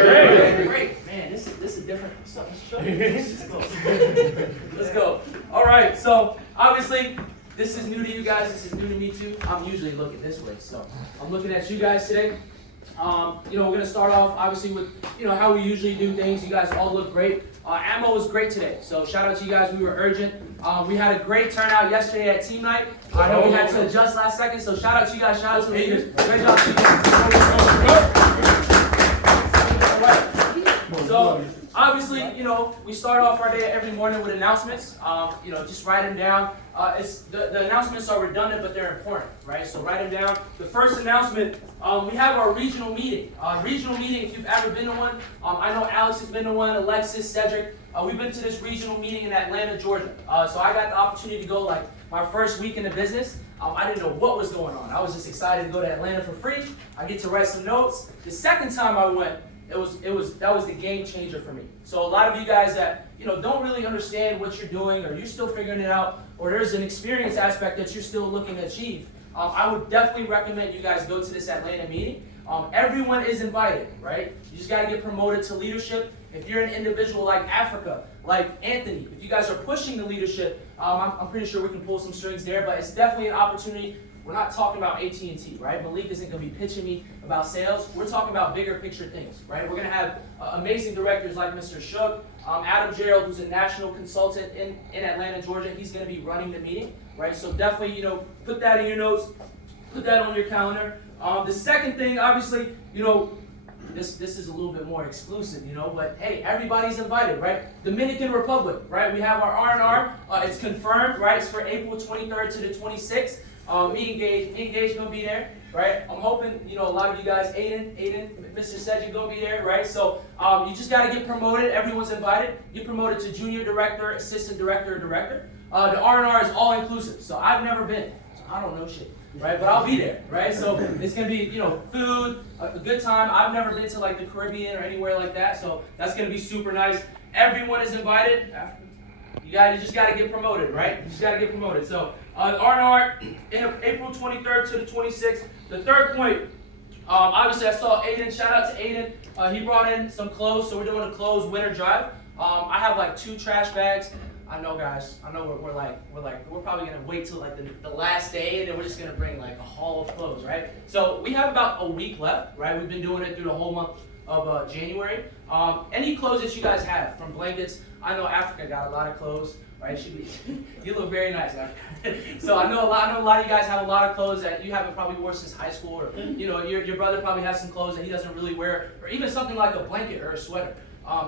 Great, man. This is different. What's up, Mr. Show? Let's go. All right. So obviously, this is new to you guys. This is new to me too. I'm usually looking this way, so I'm looking at you guys today. We're gonna start off obviously with how we usually do things. You guys all look great. Ammo was great today, so shout out to you guys. We were urgent. We had a great turnout yesterday at team night. I know we had to adjust last second, so shout out to you guys. Shout out to the leaders. Great job, to you guys. So obviously, we start off our day every morning with announcements. Just write them down. The announcements are redundant, but they're important, right? So write them down. The first announcement, we have our regional meeting. Regional meeting, if you've ever been to one, I know Alex has been to one, Alexis, Cedric. We've been to this regional meeting in Atlanta, Georgia. So I got the opportunity to go my first week in the business. I didn't know what was going on. I was just excited to go to Atlanta for free. I get to write some notes. The second time I went, that was the game changer for me. So a lot of you guys that don't really understand what you're doing, or you're still figuring it out, or there's an experience aspect that you're still looking to achieve, I would definitely recommend you guys go to this Atlanta meeting. Everyone is invited, right? You just got to get promoted to leadership. If you're an individual like Africa, like Anthony, if you guys are pushing the leadership, I'm pretty sure we can pull some strings there. But it's definitely an opportunity. We're not talking about AT&T, right? Malik isn't going to be pitching me about sales. We're talking about bigger picture things, right? We're going to have amazing directors like Mr. Shook, Adam Gerald, who's a national consultant in Atlanta, Georgia. He's going to be running the meeting, right? So definitely, put that in your notes, put that on your calendar. The second thing, obviously, this is a little bit more exclusive, but hey, everybody's invited, right? Dominican Republic, right? We have our R&R. It's confirmed, right? It's for April 23rd to the 26th. Me engaged gonna be there, right? I'm hoping, a lot of you guys, Aiden, Mr. Cedric gonna be there, right? So you just gotta get promoted. Everyone's invited. Get promoted to junior director, assistant director, or director. The R&R is all inclusive, so I've never been, so I don't know shit, right? But I'll be there, right? So it's gonna be, food, a good time. I've never been to the Caribbean or anywhere like that, so that's gonna be super nice. Everyone is invited. You just gotta get promoted, right? You just gotta get promoted. So R&R, April 23rd to the 26th. The third point, obviously I saw Aiden. Shout out to Aiden. He brought in some clothes, so we're doing a clothes winter drive. I have 2 trash bags. I know, guys. I know we're probably gonna wait till the last day, and then we're just gonna bring a haul of clothes, right? So we have about a week left, right? We've been doing it through the whole month of January. Any clothes that you guys have, from blankets. I know Africa got a lot of clothes, right? You look very nice, Africa. So I know a lot of you guys have a lot of clothes that you haven't probably worn since high school, or your brother probably has some clothes that he doesn't really wear, or even something like a blanket or a sweater.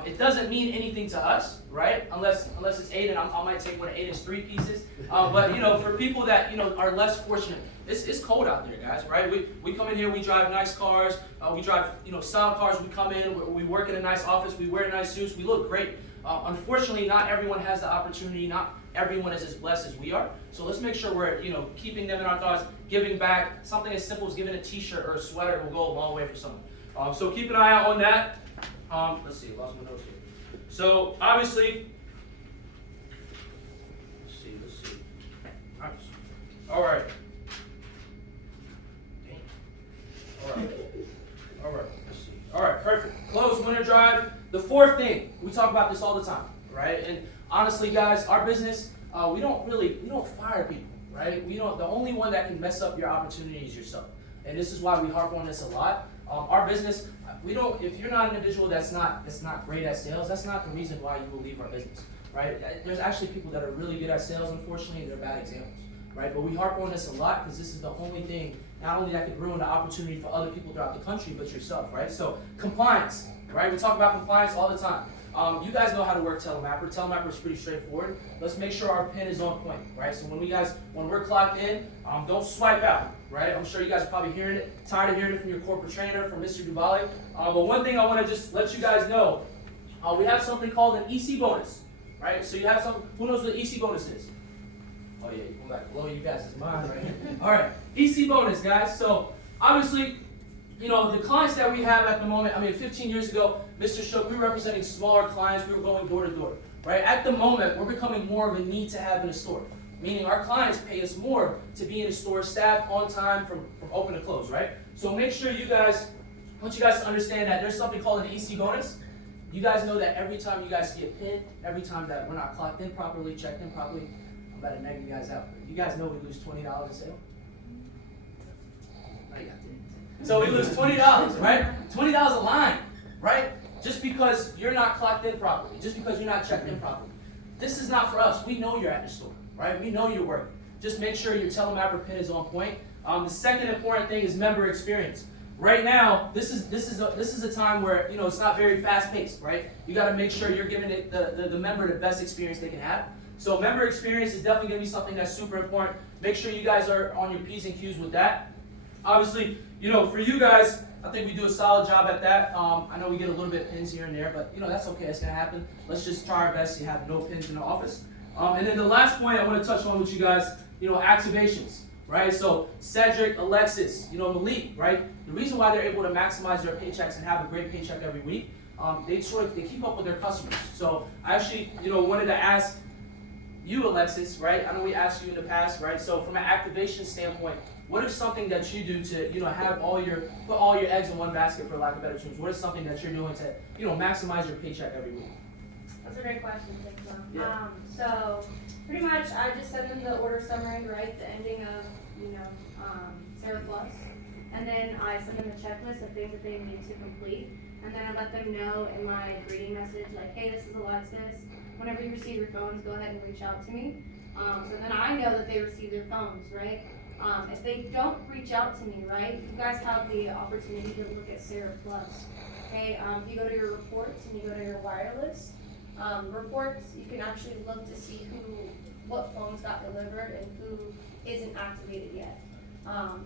It doesn't mean anything to us, right? Unless it's Aiden, I might take one of Aiden's 3 pieces. But for people that are less fortunate, it's cold out there, guys, right? We come in here, we drive nice cars, we drive sound cars. We come in, we work in a nice office, we wear nice suits, we look great. Unfortunately, not everyone has the opportunity. Not everyone is as blessed as we are. So let's make sure we're keeping them in our thoughts, giving back. Something as simple as giving a T-shirt or a sweater will go a long way for someone. So keep an eye out on that. Let's see, lost my notes here. So obviously, let's see. All right. All right. Let's see. All right, perfect. Close winter drive. The fourth thing, we talk about this all the time, right? And honestly, guys, our business, we don't fire people, right? The only one that can mess up your opportunity is yourself. And this is why we harp on this a lot. Our business, if you're not an individual that's not great at sales, that's not the reason why you will leave our business, right? There's actually people that are really good at sales, unfortunately, and they're bad examples, right? But we harp on this a lot because this is the only thing, not only that could ruin the opportunity for other people throughout the country, but yourself, right? So compliance, right? We talk about compliance all the time. You guys know how to work Telemapper. Telemapper is pretty straightforward. Let's make sure our pin is on point, right? So when we're clocked in, don't swipe out, right? I'm sure you guys are probably tired of hearing it from your corporate trainer, from Mr. Dubali. But one thing I want to just let you guys know, we have something called an EC bonus, right? So you have who knows what EC bonus is? Oh yeah, I'm about to blow you guys' mind right here. All right, EC bonus, guys. So obviously, the clients that we have at the moment, 15 years ago, Mr. Shook, we were representing smaller clients. We were going door to door, right? At the moment, we're becoming more of a need to have in a store, meaning our clients pay us more to be in a store, staffed on time from open to close, right? So make sure you guys I want you guys to understand that there's something called an EC bonus. You guys know that every time you guys get pinned, every time that we're not clocked in properly, checked in properly, I'm about to nag you guys out. You guys know we lose $20 a sale? No, you got to. So we lose $20, right? $20 a line, right? Just because you're not clocked in properly, just because you're not checked in properly. This is not for us. We know you're at the store, right? We know you're working. Just make sure your telemapper pin is on point. The second important thing is member experience. Right now, this is a time where it's not very fast paced, right? You got to make sure you're giving it the member the best experience they can have. So member experience is definitely going to be something that's super important. Make sure you guys are on your P's and Q's with that. Obviously, for you guys, I think we do a solid job at that. I know we get a little bit pins here and there, but that's okay. It's going to happen. Let's just try our best to have no pins in the office. And then the last point I want to touch on with you guys, activations. Right, so Cedric, Alexis, Malik, right? The reason why they're able to maximize their paychecks and have a great paycheck every week, they keep up with their customers. So I actually, wanted to ask you, Alexis, right? I know we asked you in the past, right? So from an activation standpoint, what is something that you do to, put all your eggs in one basket, for lack of better terms? What is something that you're doing to, maximize your paycheck every week? That's a great question. Thanks, Mom. Yeah. So pretty much I just send them the order summary, right? The ending of, Sarah Plus. And then I send them a checklist of things that they need to complete. And then I let them know in my greeting message, like, hey, this is Alexis. Whenever you receive your phones, go ahead and reach out to me. So then I know that they received their phones, right? If they don't reach out to me, right, you guys have the opportunity to look at Sarah Plus. Okay, if you go to your reports and you go to your wireless, reports, you can actually look to see what phones got delivered and who isn't activated yet.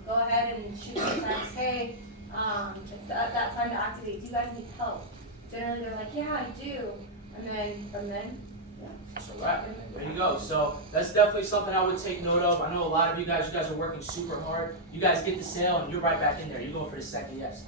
Go ahead and shoot me a text, hey, it's at that time to activate, do you guys need help? Generally they're like, yeah, I do. And then from then, yeah. So right, there you go. So that's definitely something I would take note of. I know a lot of you guys are working super hard. You guys get the sale and you're right back in there. You're going for the second yes.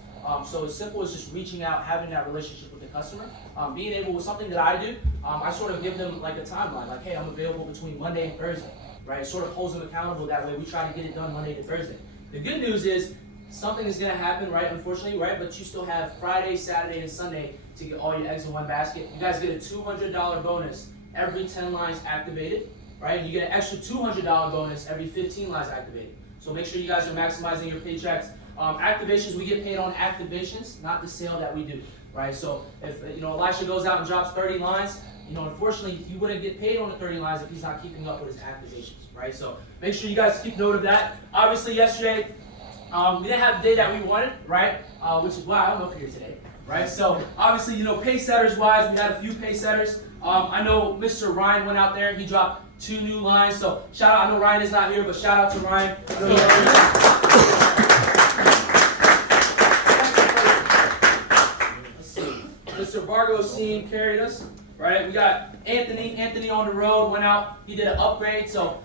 So as simple as just reaching out, having that relationship with the customer, being able, with something that I do, I sort of give them like a timeline, like, hey, I'm available between Monday and Thursday, right? It sort of holds them accountable that way. We try to get it done Monday to Thursday. The good news is something is going to happen, right, unfortunately, right, but you still have Friday, Saturday, and Sunday to get all your eggs in one basket. You guys get a $200 bonus every 10 lines activated, right? And you get an extra $200 bonus every 15 lines activated. So make sure you guys are maximizing your paychecks. Activations, we get paid on activations, not the sale that we do, right? So if Elisha goes out and drops 30 lines, unfortunately he wouldn't get paid on the 30 lines if he's not keeping up with his activations, right? So make sure you guys keep note of that. Obviously yesterday, we didn't have the day that we wanted, right? Which is why I'm up here today, right? So obviously, pay setters wise, we had a few pay setters. I know Mr. Ryan went out there, he dropped 2 new lines. So shout out, I know Ryan is not here, but shout out to Ryan. Let's see. Mr. Vargo's team carried us, right? We got Anthony on the road, went out, he did an upgrade. So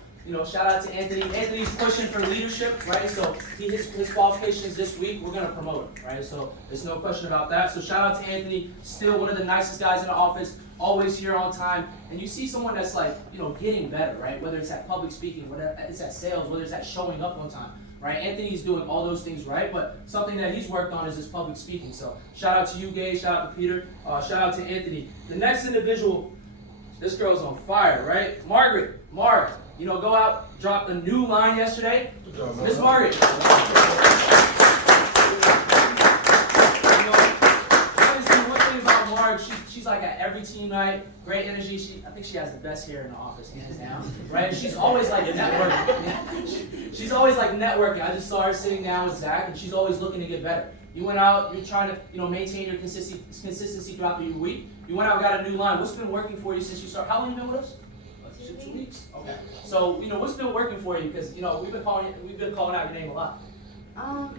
shout out to Anthony. Anthony's pushing for leadership, right? So his qualifications this week, we're going to promote him, right? So there's no question about that. So shout out to Anthony, still one of the nicest guys in the office, always here on time. And you see someone that's like, getting better, right? Whether it's at public speaking, whether it's at sales, whether it's at showing up on time, right? Anthony's doing all those things right, but something that he's worked on is his public speaking. So shout out to you, Gage, shout out to Peter, shout out to Anthony. The next individual, this girl's on fire, right? Margaret, go out, dropped a new line yesterday. Miss Margaret. Obviously, one thing about Margaret, she's like at every team night, great energy. I think she has the best hair in the office, hands down, right? She's always like networking. She's always like networking. I just saw her sitting down with Zach, and she's always looking to get better. You went out, you're trying to, maintain your consistency throughout the week. You went out and got a new line. What's been working for you since you started? How long have you been with us? 2 weeks. Okay. So, what's been working for you? Because, we've been calling out your name a lot.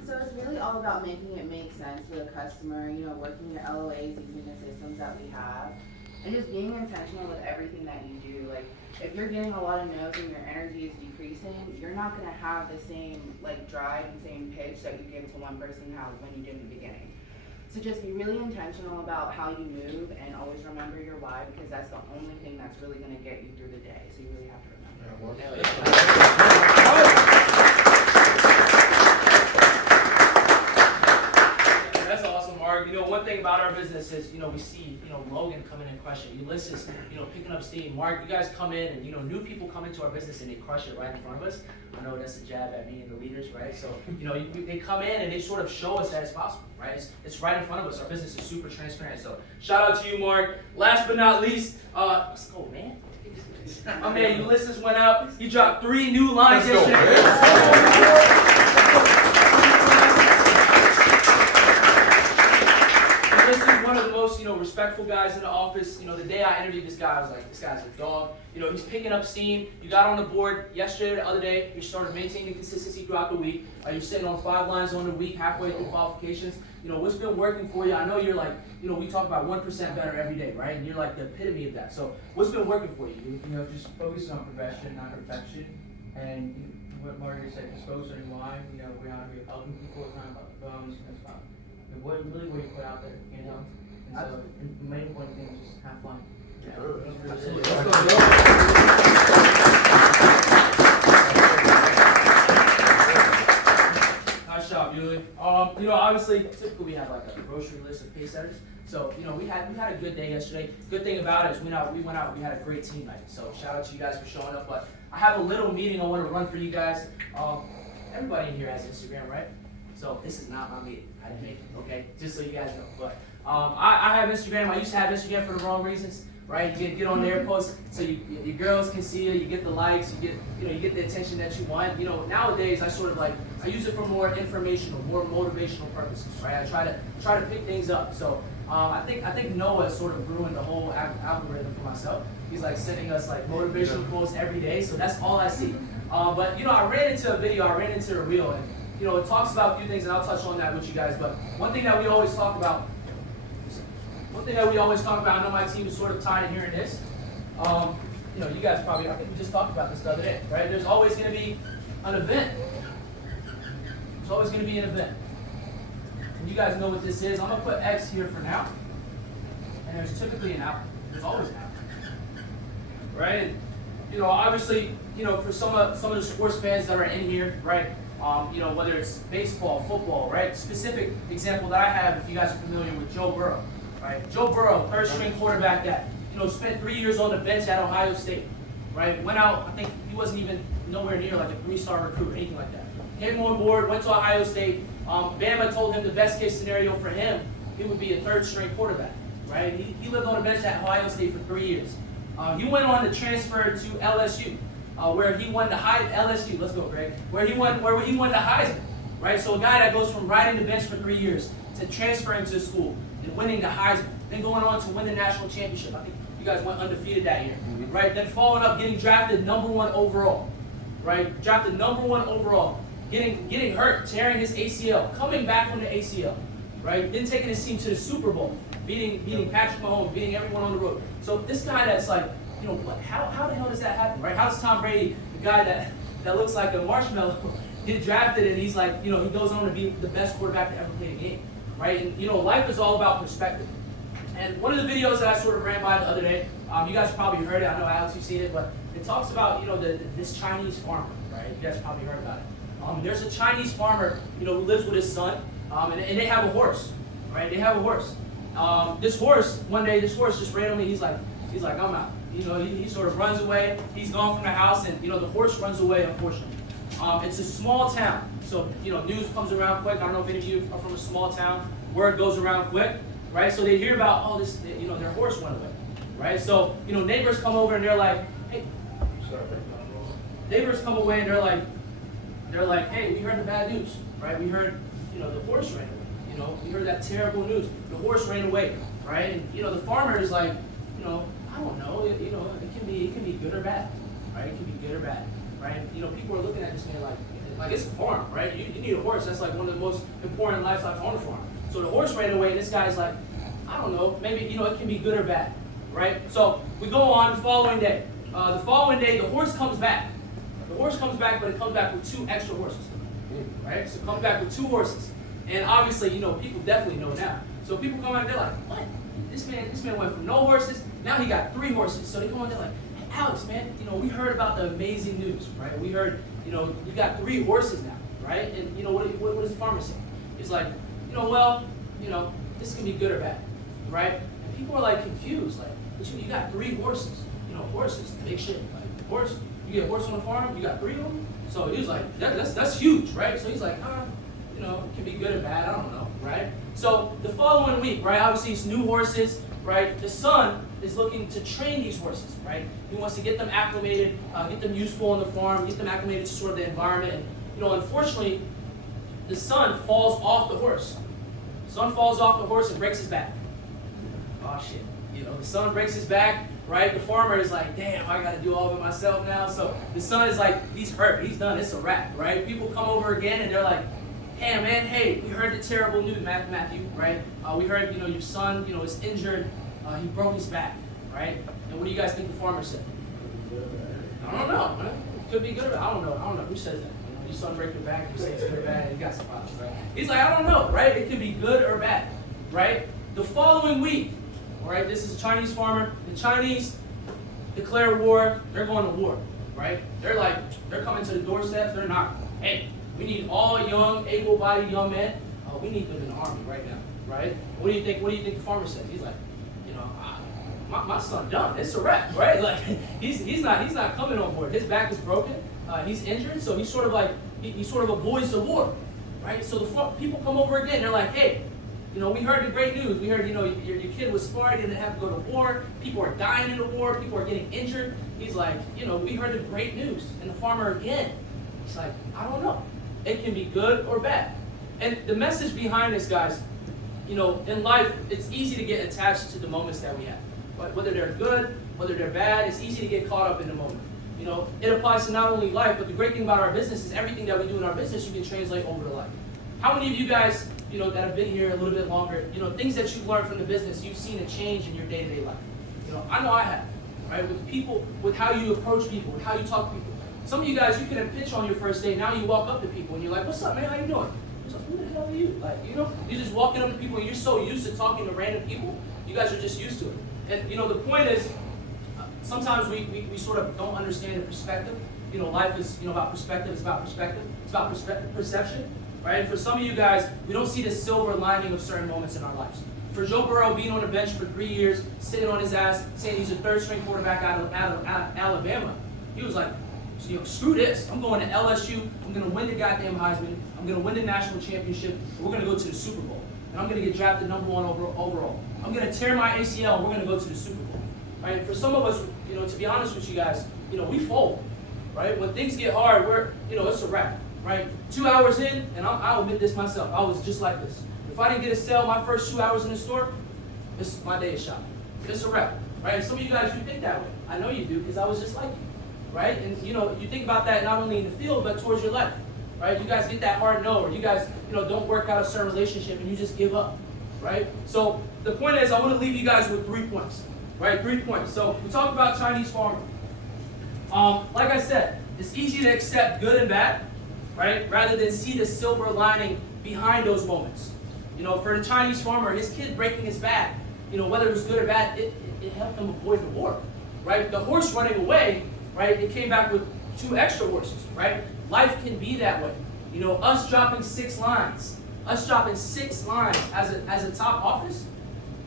So it's really all about making it make sense for the customer, working your LOAs, using the systems that we have, and just being intentional with everything that you do. Like, if you're getting a lot of no's and your energy is decreasing, you're not going to have the same, drive and same pitch that you give to one person when you did in the beginning. So just be really intentional about how you move and always remember your why, because that's the only thing that's really going to get you through the day. So you really have to remember. That's awesome. Mark. You know, one thing about our business is, you know, we see, you know, Logan coming in and crushing. Ulysses, you know, picking up steam. Mark, you guys come in and, you know, new people come into our business and they crush it right in front of us. I know that's a jab at me and the leaders, right? So, you know, they come in and they sort of show us that it's possible, right? It's right in front of us. Our business is super transparent. So, shout out to you, Mark. Last but not least, let's go, man. My man Ulysses went out. He dropped 3 new lines yesterday. This is one of the most, you know, respectful guys in the office. You know, the day I interviewed this guy, I was like, this guy's a dog. You know, he's picking up steam. You got on the board yesterday, the other day. You started maintaining consistency throughout the week. You're sitting on 5 lines on the week, halfway through qualifications. You know, what's been working for you? I know you're like, you know, we talk about 1% better every day, right? And you're like the epitome of that. So, what's been working for you? You know, just focus on progression, not perfection. And what Margaret said, just focus on your why. You know, we're out here helping people, it's not about the phones, it's about what you put out there, you know? And so, the main important thing is just have fun. Yeah. Nice job, Yuli. You know, obviously, typically we have like a grocery list of pace setters. So, you know, we had a good day yesterday. Good thing about it is we went out, we had a great team night. So, shout out to you guys for showing up. But I have a little meeting I want to run for you guys. Everybody in here has Instagram, right? So, this is not my meeting. I didn't make it, okay? Just so you guys know. But I have Instagram. I used to have Instagram for the wrong reasons, right? You get on there, post, so your girls can see you. You get the likes. You get the attention that you want. You know, nowadays I use it for more informational, more motivational purposes, right? I try to pick things up. So I think Noah sort of ruined the whole algorithm for myself. He's like sending us like motivational posts every day, so that's all I see. But you know, I ran into a reel, and you know, it talks about a few things, and I'll touch on that with you guys. But one thing that we always talk about, I know my team is sort of tired of hearing this. You know, you guys probably, I think we just talked about this the other day, right? There's always going to be an event. There's always going to be an event. And you guys know what this is. I'm going to put X here for now. And there's typically an out. There's always an out. Right? And, you know, obviously, you know, for some of the sports fans that are in here, right? You know, whether it's baseball, football, right? Specific example that I have, if you guys are familiar with Joe Burrow, right? Joe Burrow, third string quarterback that, you know, spent 3 years on the bench at Ohio State, right? Went out, I think he wasn't even nowhere near like a 3-star recruit or anything like that. Came on board, went to Ohio State. Bama told him the best case scenario for him, he would be a third string quarterback, right? He lived on the bench at Ohio State for 3 years. He went on to transfer to LSU. Where he won the LSU, let's go, Greg. Where he won the Heisman, right? So a guy that goes from riding the bench for 3 years to transferring to school and winning the Heisman, then going on to win the national championship. I think you guys went undefeated that year, right? Then following up, getting drafted #1 overall, right? Drafted #1 overall, getting hurt, tearing his ACL, coming back from the ACL, right? Then taking his team to the Super Bowl, beating Patrick Mahomes, beating everyone on the road. So this guy that's like, you know, how the hell does that happen, right? How does Tom Brady, the guy that looks like a marshmallow, get drafted and he's like, you know, he goes on to be the best quarterback to ever play a game, right? And, you know, life is all about perspective. And one of the videos that I sort of ran by the other day, you guys probably heard it. I know, Alex, you've seen it, but it talks about, you know, this Chinese farmer, right? You guys probably heard about it. There's a Chinese farmer, you know, who lives with his son, and they have a horse, right? They have a horse. This horse just randomly, he's like, I'm out. You know, he sort of runs away. He's gone from the house, and, you know, the horse runs away, unfortunately. It's a small town, so, you know, news comes around quick. I don't know if any of you are from a small town. Word goes around quick, right? So they hear about, oh, this, you know, their horse went away, right? So, you know, neighbors come over and they're like, hey. Neighbors come away and they're like, hey, we heard the bad news, right? We heard, you know, the horse ran away. You know, we heard that terrible news. The horse ran away, right? And, you know, the farmer is like, you know, I don't know, you know, it can be good or bad, right? It can be good or bad, right? You know, people are looking at this man like it's a farm, right? You need a horse. That's like one of the most important lifestyles on a farm. So the horse ran away, and this guy's like, I don't know, maybe, you know, it can be good or bad, right? So we go on the following day. The horse comes back. The horse comes back, but it comes back with 2 extra horses, right? So it comes back with 2 horses. And obviously, you know, people definitely know now. So people come out, they're like, what? This man went from no horses, now he got 3 horses. So they come on, they're like, hey, Alex, man, you know, we heard about the amazing news, right? We heard, you know, you got 3 horses now, right? And, you know, what does the farmer say? He's like, you know, well, you know, this can be good or bad, right? And people are like confused, like, but you got 3 horses, horses, big shit, like horse. You get a horse on the farm, you got 3 of them. So he was like, that's huge, right? So he's like, it can be good or bad, I don't know, right? So the following week, right, obviously it's new horses, right? The son is looking to train these horses, right? He wants to get them acclimated, get them useful on the farm, get them acclimated to sort of the environment. And, unfortunately, the son falls off the horse. The son falls off the horse and breaks his back. Oh shit, the son breaks his back, right? The farmer is like, damn, I got to do all of it myself now. So the son is like, he's hurt, he's done, it's a wrap, right? People come over again and they're like, hey man, hey, we heard the terrible news, Matthew, right? We heard, your son, is injured, he broke his back, right? And what do you guys think the farmer said? I don't know, man. It could be good or bad. I don't know. Who says that? Your son break your back, you say it's good or bad, you got some problems, right? He's like, I don't know, right? It could be good or bad, right? The following week, all right, this is a Chinese farmer. The Chinese declare war. They're going to war, right? They're coming to the doorsteps. They're knocking. Hey, we need all young, able-bodied young men. We need them in the army right now, right? What do you think? What do you think the farmer says? He's like, my son done. It's a wrap, right? Like he's not coming on board. His back is broken. He's injured, so he sort of avoids the war, right? So the people come over again. They're like, hey, we heard the great news. We heard, your kid was smart, didn't have to go to war. People are dying in the war. People are getting injured. He's like, we heard the great news. And the farmer again, he's like, I don't know. It can be good or bad. And the message behind this, guys, in life, it's easy to get attached to the moments that we have. But whether they're good, whether they're bad, it's easy to get caught up in the moment. It applies to not only life, but the great thing about our business is everything that we do in our business, you can translate over to life. How many of you guys, that have been here a little bit longer, things that you've learned from the business, you've seen a change in your day-to-day life? I know I have, right? With people, with how you approach people, with how you talk to people. Some of you guys, you couldn't pitch on your first day. Now you walk up to people and you're like, what's up, man? How you doing? What's up? Who the hell are you? Like, you're just walking up to people and you're so used to talking to random people. You guys are just used to it. And, the point is, sometimes we sort of don't understand the perspective. Life is, about perspective. It's about perspective. It's about perception, right? And for some of you guys, we don't see the silver lining of certain moments in our lives. For Joe Burrow being on the bench for 3 years, sitting on his ass, saying he's a third-string quarterback out of Alabama, he was like, screw this. I'm going to LSU. I'm going to win the goddamn Heisman. I'm going to win the national championship. And we're going to go to the Super Bowl. And I'm going to get drafted #1 overall. I'm going to tear my ACL and we're going to go to the Super Bowl. Right? And for some of us, to be honest with you guys, we fold. Right? When things get hard, it's a wrap. Right? 2 hours in, and I'll admit this myself, I was just like this. If I didn't get a sale my first 2 hours in the store, my day is shot. It's a wrap. Right? Some of you guys, you think that way. I know you do because I was just like you. Right? And you think about that not only in the field, but towards your life. Right? You guys get that hard no, or you guys, don't work out a certain relationship and you just give up. Right? So the point is, I want to leave you guys with 3 points. Right? 3 points. So we talked about Chinese farmer. Like I said, it's easy to accept good and bad, right? Rather than see the silver lining behind those moments. For the Chinese farmer, his kid breaking his back, whether it was good or bad, it helped him avoid the war. Right? The horse running away, right? It came back with 2 extra horses, right? Life can be that way. Us dropping 6 lines, as a top office,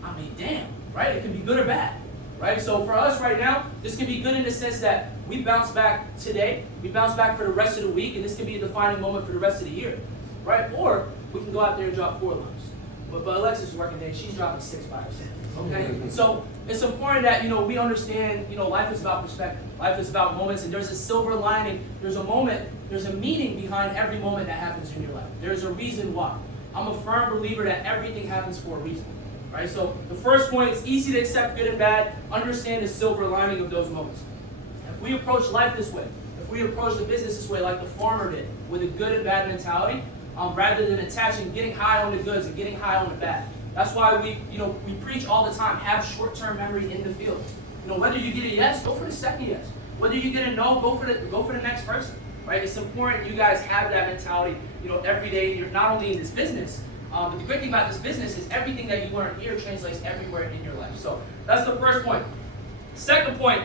I mean, damn, right? It can be good or bad, right? So for us right now, this can be good in the sense that we bounce back today, we bounce back for the rest of the week, and this can be a defining moment for the rest of the year, right? Or we can go out there and drop 4 lines. But Alexis is working today, she's dropping 6 by herself. Okay? So it's important that we understand, life is about perspective. Life is about moments, and there's a silver lining, there's a moment, there's a meaning behind every moment that happens in your life. There's a reason why. I'm a firm believer that everything happens for a reason. Right? So the first point, it's easy to accept good and bad, understand the silver lining of those moments. If we approach life this way, if we approach the business this way like the farmer did, with a good and bad mentality, rather than attaching getting high on the goods and getting high on the bad. That's why we preach all the time, have short-term memory in the field. Whether you get a yes, go for the second yes. Whether you get a no, go for the next person. Right? It's important you guys have that mentality, every day. You're not only in this business, but the great thing about this business is everything that you learn here translates everywhere in your life. So that's the first point. Second point,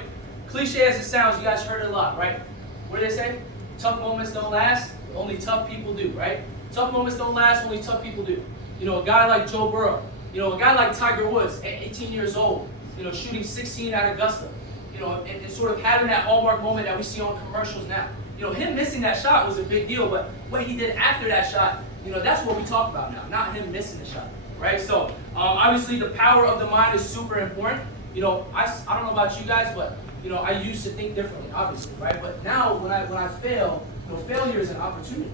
cliche as it sounds, you guys heard it a lot, right? What do they say? Tough moments don't last, only tough people do, right? Tough moments don't last, only tough people do. A guy like Joe Burrow, You know, a guy like Tiger Woods, 18 years old, you know, shooting 16 at Augusta, you know, and sort of having that hallmark moment that we see on commercials now. You know, him missing that shot was a big deal, but what he did after that shot, you know, that's what we talk about now, not him missing the shot, right? So, obviously, the power of the mind is super important. You know, I don't know about you guys, but, you know, I used to think differently, obviously, right? But now, when I fail, you know, failure is an opportunity,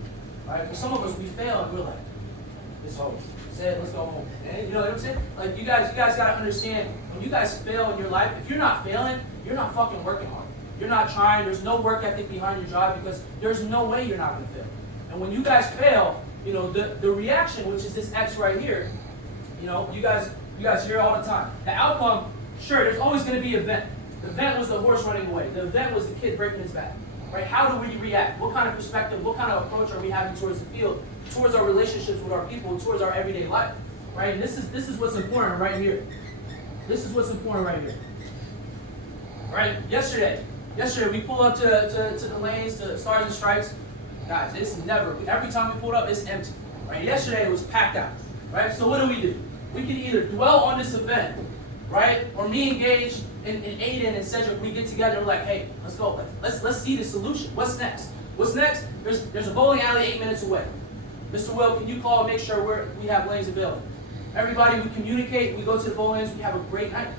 right? For some of us, we fail, and we're like, it's over. Say it, let's go home. And you know what I'm saying? Like, you guys gotta understand, when you guys fail in your life, if you're not failing, you're not fucking working hard. You're not trying, there's no work ethic behind your job because there's no way you're not gonna fail. And when you guys fail, you know, the reaction, which is this X right here, you know, you guys hear it all the time. The outcome, sure, there's always gonna be an event. The event was the horse running away. The event was the kid breaking his back. Right? How do we react? What kind of perspective, what kind of approach are we having towards the field, towards our relationships with our people, towards our everyday life? Right? And this is what's important right here. This is what's important right here. Right? Yesterday we pull up to the lanes, to stars and stripes. Guys, it's never, every time we pulled up, it's empty. Right? Yesterday it was packed out. Right? So what do? We can either dwell on this event, right? Or me engage in Aiden and Cedric, we get together and we're like, hey, let's go. Let's see the solution. What's next? What's next? There's a bowling alley 8 minutes away. Mr. Will, can you call and make sure we have lanes available? Everybody, we communicate, we go to the bowling lanes, we have a great night.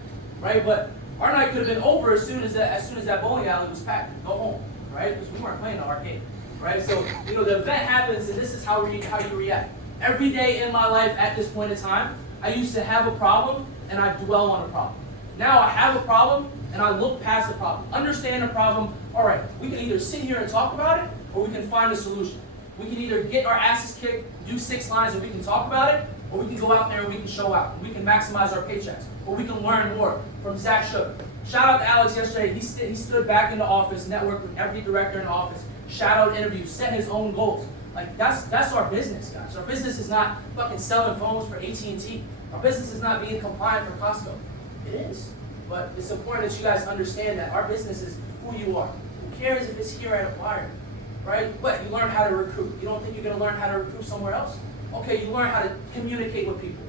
Right? But our night could have been over as soon as that bowling alley was packed. Go home. Right? Because we weren't playing the arcade. Right? So, you know, the event happens and this is how you react. Every day in my life at this point in time, I used to have a problem and I dwell on a problem. Now I have a problem and I look past the problem. Understand the problem. All right, we can either sit here and talk about it or we can find a solution. We can either get our asses kicked, do 6 lines and we can talk about it, or we can go out there and we can show out. We can maximize our paychecks, or we can learn more from Zach Shook. Shout out to Alex yesterday. He stood back in the office, networked with every director in the office, shout out interviews, set his own goals. Like that's our business, guys. Our business is not fucking selling phones for AT&T. Our business is not being compliant for Costco. It is. But it's important that you guys understand that our business is who you are. Who cares if it's here at Aquire? Right? What? You learn how to recruit. You don't think you're going to learn how to recruit somewhere else? Okay, you learn how to communicate with people.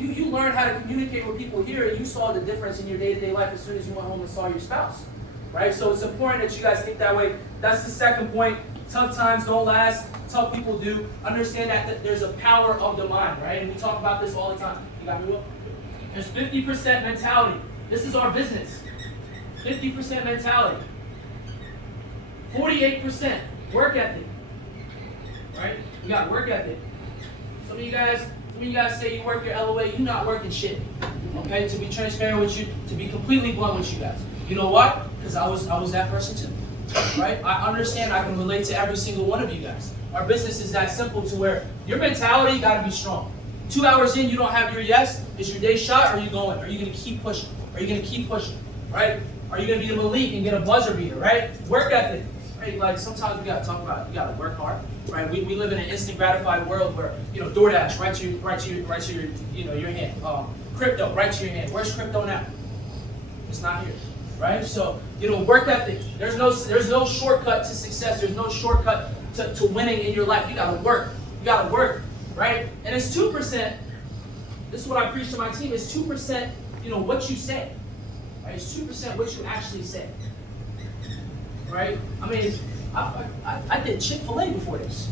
You learn how to communicate with people here, and you saw the difference in your day-to-day life as soon as you went home and saw your spouse. Right? So it's important that you guys think that way. That's the second point. Tough times don't last. Tough people do. Understand that there's a power of the mind, right? And we talk about this all the time. You got me, Will? There's 50% mentality. This is our business. 50% mentality. 48% work ethic. Right? You got work ethic. Some of you guys say you work your LOA, you're not working shit. Okay? To be transparent with you, to be completely blunt with you guys. You know what? Because I was that person too. Right? I understand, I can relate to every single one of you guys. Our business is that simple to where your mentality gotta be strong. 2 hours in, you don't have your yes. Is your day shot, or are you going? Are you going to keep pushing? Are you going to keep pushing? Right? Are you going to be the Malik and get a buzzer beater? Right? Work ethic. Right? Like sometimes we got to talk about. You got to work hard. Right? We live in an instant gratified world where DoorDash right to your your hand. Crypto right to your hand. Where's crypto now? It's not here. Right? So work ethic. There's no shortcut to success. There's no shortcut to winning in your life. You got to work. You got to work. Right? And it's 2%, this is what I preach to my team, it's 2%, what you say. Right? It's 2% what you actually say. Right? I mean, I did Chick-fil-A before this.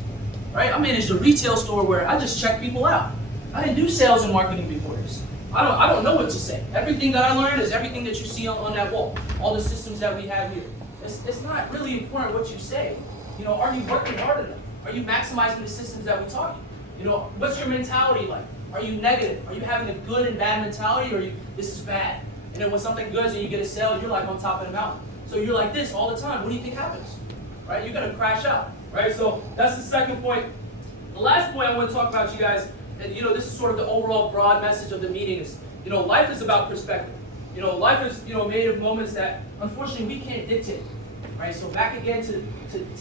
Right? I managed a retail store where I just checked people out. I didn't do sales and marketing before this. I don't know what to say. Everything that I learned is everything that you see on that wall. All the systems that we have here. It's not really important what you say. Are you working hard enough? Are you maximizing the systems that we taught you? What's your mentality like? Are you negative? Are you having a good and bad mentality, or this is bad? And then when something good and you get a sale, you're like on top of the mountain. So you're like this all the time. What do you think happens? Right? You're gonna crash out. Right? So that's the second point. The last point I want to talk about, you guys, and this is sort of the overall broad message of the meeting is, life is about perspective. Life is made of moments that unfortunately we can't dictate. Right? So back again to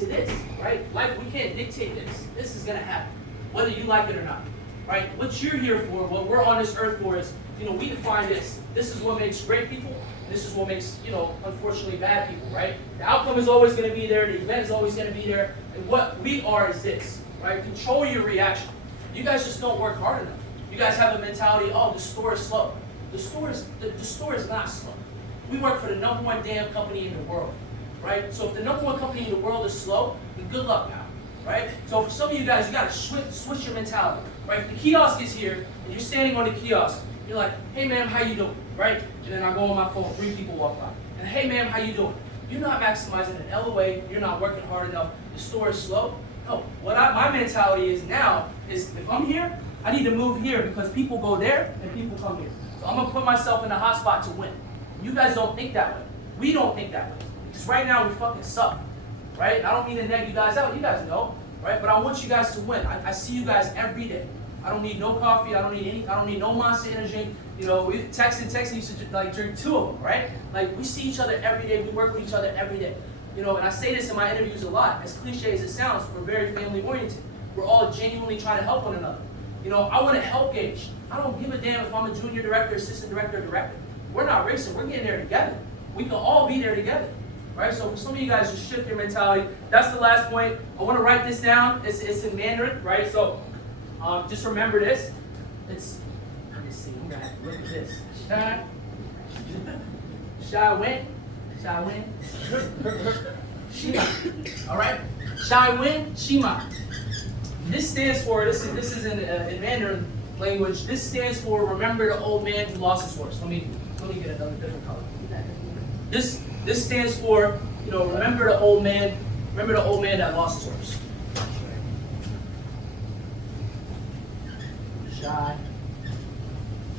this, right? Life, we can't dictate this. This is gonna happen, whether you like it or not, right? What you're here for, what we're on this earth for is, we define this. This is what makes great people, and this is what makes, unfortunately bad people, right? The outcome is always going to be there, the event is always going to be there, and what we are is this, right? Control your reaction. You guys just don't work hard enough. You guys have a mentality, oh, the store is slow. The store is not slow. We work for the #1 damn company in the world, right? So if the #1 company in the world is slow, then good luck now, right? So for some of you guys, you gotta switch your mentality, right? If the kiosk is here, and you're standing on the kiosk, you're like, hey ma'am, how you doing, right? And then I go on my phone, 3 people walk by. And hey ma'am, how you doing? You're not maximizing an LOA, you're not working hard enough, the store is slow. No, my mentality is now, is if I'm here, I need to move here because people go there and people come here. So I'm gonna put myself in a hot spot to win. You guys don't think that way. We don't think that way. Because right now we fucking suck, right? I don't mean to neg you guys out, you guys know, right? But I want you guys to win. I see you guys every day. I don't need no coffee, I don't need no Monster Energy. You know, we texting, used to like drink 2 of them, right? Like we see each other every day, we work with each other every day. You know, and I say this in my interviews a lot, as cliche as it sounds, we're very family oriented. We're all genuinely trying to help one another. You know, I want to help Gage. I don't give a damn if I'm a junior director, assistant director, or director. We're not racing, we're getting there together. We can all be there together, right? So for some of you guys, just shift your mentality. That's the last point. I want to write this down. It's in Mandarin, right? So just remember this. Let me see, I'm gonna have to look at this. Shai Wen. Shima. All right? Shai Wen, Shima. This stands for, this is in Mandarin language, this stands for remember the old man who lost his horse. Let me get another different color. This stands for, you know, remember the old man that lost his horse.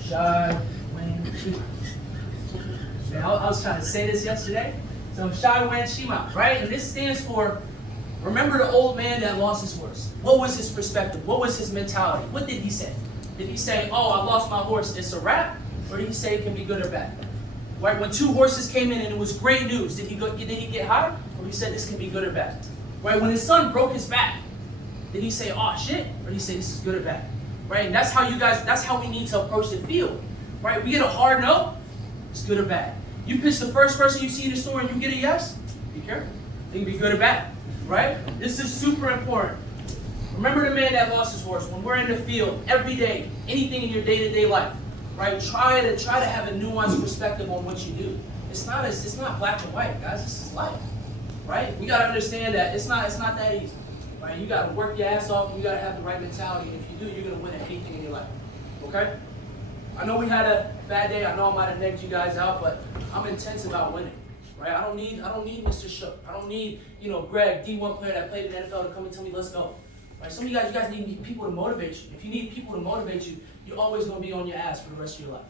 Shai Wen Shima. I was trying to say this yesterday. So Shai Wen Shima, right? And this stands for remember the old man that lost his horse. What was his perspective? What was his mentality? What did he say? Did he say, oh, I lost my horse, it's a wrap? Or did he say it can be good or bad? Right? When 2 horses came in and it was great news, did he get high? Or he said this can be good or bad? Right? When his son broke his back, did he say, oh shit? Or did he say this is good or bad? Right? And that's how we need to approach the field. Right? We get a hard no, it's good or bad. You pitch the first person you see in the store and you get a yes, be careful. It can be good or bad. Right? This is super important. Remember the man that lost his horse. When we're in the field, every day, anything in your day-to-day life, right? Try to have a nuanced perspective on what you do. It's not black and white, guys. This is life, right? We gotta understand that it's not that easy, right? You gotta work your ass off. And you gotta have the right mentality. And if you do, you're gonna win at anything in your life. Okay? I know we had a bad day. I know I might have negged you guys out, but I'm intense about winning. Right? I don't need Mr. Shook. I don't need, you know, Greg, D1 player that played in the NFL to come and tell me, let's go. Right? Some of you guys need people to motivate you. If you need people to motivate you, you're always going to be on your ass for the rest of your life.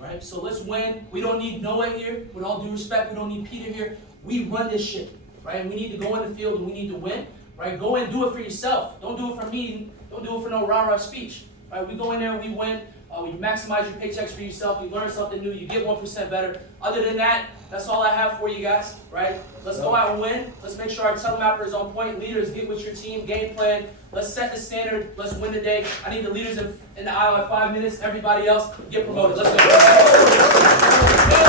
Right? So let's win. We don't need Noah here. With all due respect, we don't need Peter here. We run this shit. Right? And we need to go in the field and we need to win. Right? Go in, do it for yourself. Don't do it for me. Don't do it for no rah-rah speech. Right? We go in there and we win. We maximize your paychecks for yourself. You learn something new. You get 1% better. Other than that, that's all I have for you guys, right? Let's go out and win. Let's make sure our telemapper is on point. Leaders, get with your team, game plan. Let's set the standard. Let's win today. I need the leaders in the aisle at 5 minutes. Everybody else, get promoted. Let's go.